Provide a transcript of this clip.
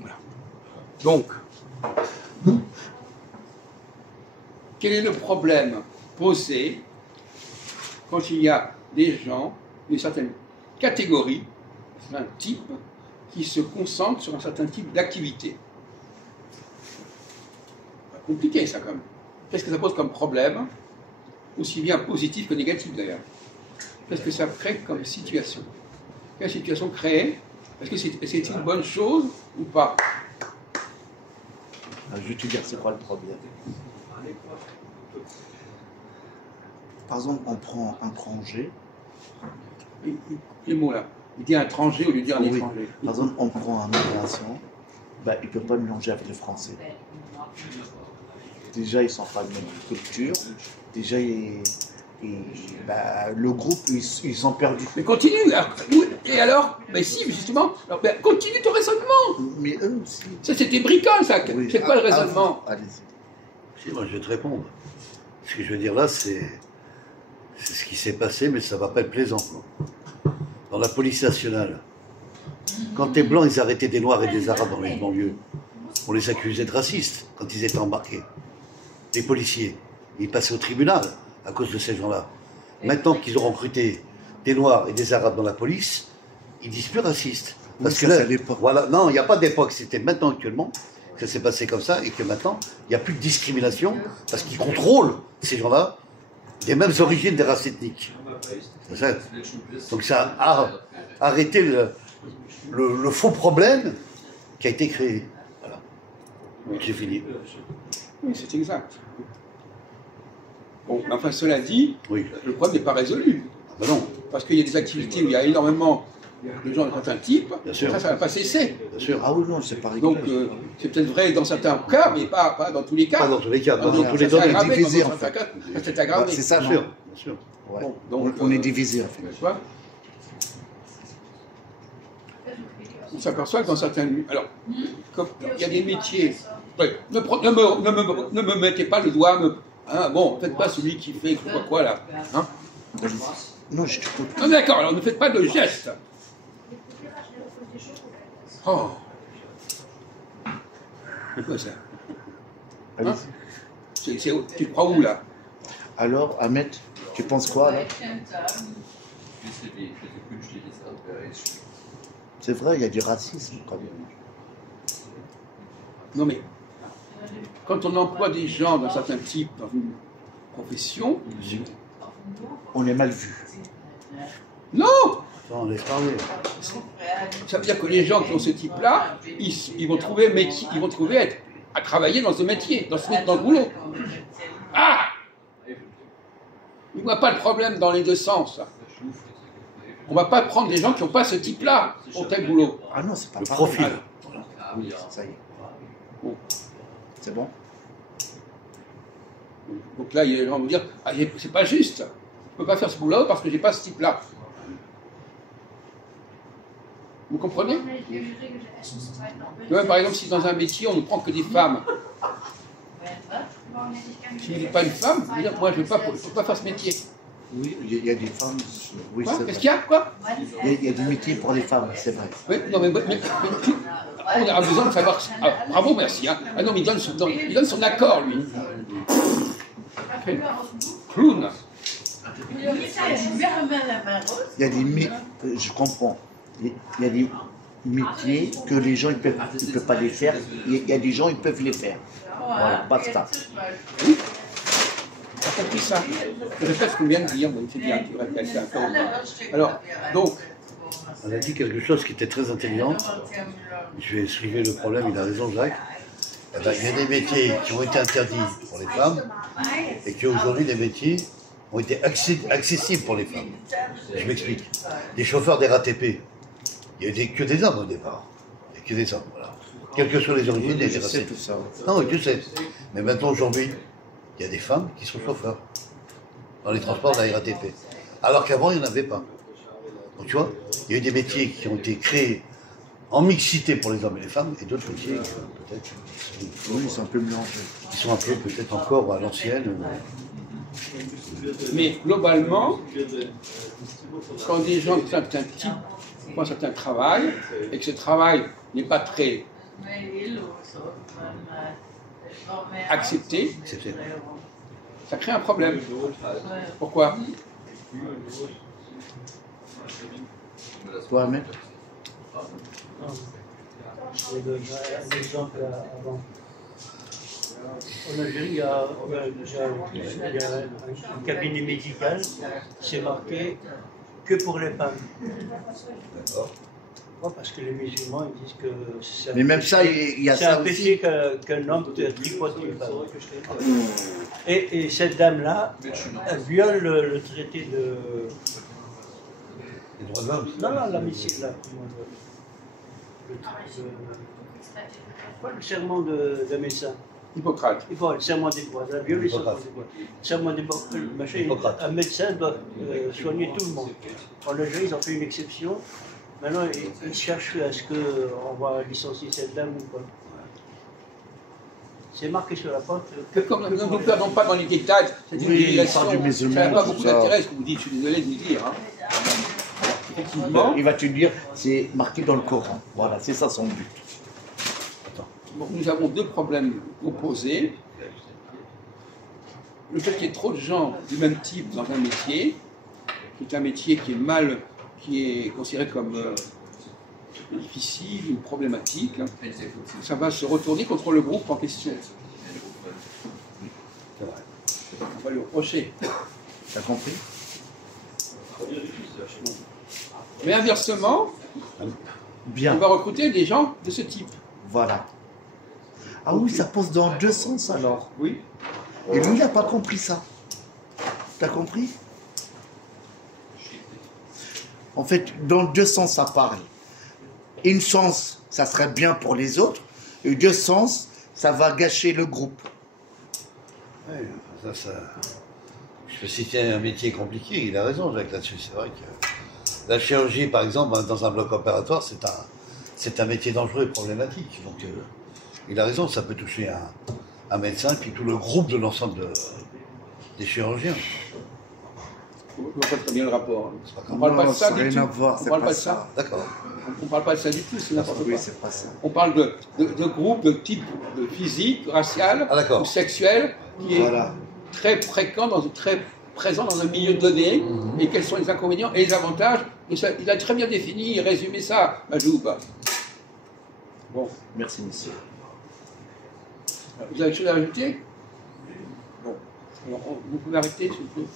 Voilà. Donc, quel est le problème posé quand il y a des gens d'une certaine catégorie, d'un type, qui se concentrent sur un certain type d'activité? C'est compliqué ça quand même. Qu'est-ce que ça pose comme problème, aussi bien positif que négatif d'ailleurs? Qu'est-ce que ça crée comme situation? Quelle situation créée? Est-ce que c'est une bonne chose ou pas? Je vais te dire c'est quoi le problème. Par exemple, on prend un étranger. Les mots là. Il dit un étranger au lieu de dire un Oui. étranger. Par exemple, on prend un migration, il ne peut pas mélanger avec les Français. Déjà, ils ne sont pas de même culture. Déjà, le groupe, ils sont perdus. Mais continue. Et alors? Mais si, justement. Alors, continue ton raisonnement. Mais eux aussi. Ça, c'était bricolé, ça. Oui. C'est quoi le raisonnement? Allez-y. Si, moi je vais te répondre. Ce que je veux dire là, c'est ce qui s'est passé, mais ça ne va pas être plaisant, quoi. Dans la police nationale, quand les Blancs, ils arrêtaient des Noirs et des Arabes dans les banlieues, on les accusait de racistes quand ils étaient embarqués. Les policiers, ils passaient au tribunal à cause de ces gens-là. Maintenant qu'ils ont recruté des Noirs et des Arabes dans la police, ils disent plus racistes. Parce que là, voilà, non, il n'y a pas d'époque, c'était maintenant actuellement que ça s'est passé comme ça et que maintenant, il n'y a plus de discrimination parce qu'ils contrôlent ces gens-là des mêmes origines des races ethniques. Ça. Donc ça a arrêté le faux problème qui a été créé. Voilà. J'ai fini. Oui, c'est exact. Bon, enfin, cela dit, oui. Le problème n'est pas résolu. Ben non. Parce qu'il y a des activités où il y a énormément de gens de certains types, ça ne va pas cesser. Bien sûr. Ah oui, non, c'est pas rigolo. Donc, c'est peut-être vrai dans certains cas, mais pas dans tous les cas. Pas dans tous les cas, pas dans tous les domaines. C'est aggravé. C'est ça, bien non. sûr. Bien sûr. Ouais. Bon, donc, on est divisé, en fait. Tu vois, on s'aperçoit que dans certaines... Alors, comme il y a des métiers... Ouais, ne me mettez pas le doigt... Hein, bon, faites pas celui qui fait quoi là. Hein, Non, je te coupe. non, d'accord, alors ne faites pas de gestes. Oh. C'est quoi ça? Hein? Tu crois où là? Alors, Ahmed, tu penses quoi là? C'est vrai, il y a du racisme quand même. Non mais, quand on emploie des gens d'un certain type dans une profession... On est mal vu. Non! On laisse parler. Ça veut dire que les gens qui ont ce type-là, ils vont trouver à travailler dans ce métier, dans le boulot. Ah! Il n'y a pas de problème dans les deux sens. On ne va pas prendre des gens qui n'ont pas ce type-là pour tel boulot. Ah non, c'est pas Le pareil. profil. Oui, ça y est. Bon. C'est bon? Donc là, les gens vont dire, ah, c'est pas juste. Je ne peux pas faire ce boulot parce que je n'ai pas ce type-là. Vous comprenez? Par exemple, si dans un métier, on ne prend que des femmes, si vous n'êtes pas une femme, vous dire, moi, je ne peux pas faire ce métier. Oui, il y a des femmes. Oui, Quoi? c'est Qu'est-ce vrai. qu'il y a? Quoi? Il y a des métiers pour les femmes, c'est vrai. Oui, non, mais on a besoin de savoir. Ah, bravo, merci. Hein. Ah non, mais il donne son accord, lui. Clown. Il y a des métiers, je comprends. Il y a des métiers que les gens ne peuvent pas les faire. Il y a des gens qui peuvent les faire. Voilà, basta. Oui. T'as compris ça? Je répète ce qu'on vient de dire, mais c'est bien, tu répètes ça encore. Alors, donc. On a dit quelque chose qui était très intelligent. Je vais soulever le problème, il a raison, Jacques. Eh ben, il y a des métiers qui ont été interdits pour les femmes et qui aujourd'hui, des métiers ont été accessibles pour les femmes. Je m'explique. Les chauffeurs des RATP, il n'y avait que des hommes au départ. Il n'y a que des hommes, voilà. Quelles que soient les origines, il y a des Je sais RATP. tout ça. Non, oui, tu sais. Mais maintenant, aujourd'hui, il y a des femmes qui sont chauffeurs dans les transports de la RATP. Alors qu'avant, il n'y en avait pas. Donc tu vois, il y a eu des métiers qui ont été créés en mixité pour les hommes et les femmes, et d'autres métiers peut-être Oui, c'est un peu mélangé. qui sont un peu peut-être encore à l'ancienne. Mais globalement, quand des gens de certains types font un certain travail, et que ce travail n'est pas très accepter, ça crée un problème. Pourquoi? Toi, Ahmed? Je vais donner un exemple avant. En Algérie, il y a un cabinet médical, c'est marqué que pour les femmes. D'accord. Parce que les musulmans ils disent que c'est Mais même ça, il y a ça un péché qu'un homme tripote une femme. Et cette dame-là, elle viole le traité de... Les droits de l'homme. Non, la médecine, là. Le serment de médecin. Hippocrate. Le serment d'Hippocrate. La violée le serment d'Hippocrate. Un médecin doit soigner tout le monde. En Algérie, ils ont fait une exception. Maintenant, ils cherchent à ce qu'on va licencier cette dame ou pas. C'est marqué sur la porte. Comme nous ne perdons pas dans les détails, c'est une délégation. Ça n'a pas beaucoup d'intérêt ce que vous dites, je suis désolé de vous dire. Hein. Effectivement. Il va te dire, c'est marqué dans le Coran. Voilà, c'est ça son but. Donc nous avons deux problèmes opposés. Le fait qu'il y ait trop de gens du même type dans un métier, qui est un métier qui est considéré comme difficile ou problématique, hein, ça va se retourner contre le groupe en question. On va lui reprocher. T'as compris? Mais inversement, Bien. on va recruter des gens de ce type. Voilà. Ah oui, ça pose dans deux sens alors. Oui. Et lui, il n'a pas compris ça. T'as compris? En fait, dans deux sens, ça parle. Une sens, ça serait bien pour les autres. Et deux sens, ça va gâcher le groupe. Oui, ça... Je peux citer un métier compliqué, il a raison Jacques là-dessus. C'est vrai que la chirurgie, par exemple, dans un bloc opératoire, c'est un métier dangereux et problématique. Donc il a raison, ça peut toucher un médecin, puis tout le groupe de l'ensemble des chirurgiens. Je ne vois pas très bien le rapport. On ne Non, parle pas de ça ça du n'a tout. rien à voir, On c'est parle pas pas de ça. ça. D'accord. On ne parle pas de ça du tout, c'est n'importe Oui, quoi. c'est pas ça. On parle de groupes, de type de physique, racial d'accord. ou sexuel, qui est Voilà. très fréquent, très présent dans un milieu donné, et quels sont les inconvénients et les avantages. Et ça, il a très bien défini et résumé ça, Majoub. Bon. Merci, monsieur. Vous avez quelque chose à ajouter? Bon. Alors, vous pouvez arrêter, s'il vous plaît.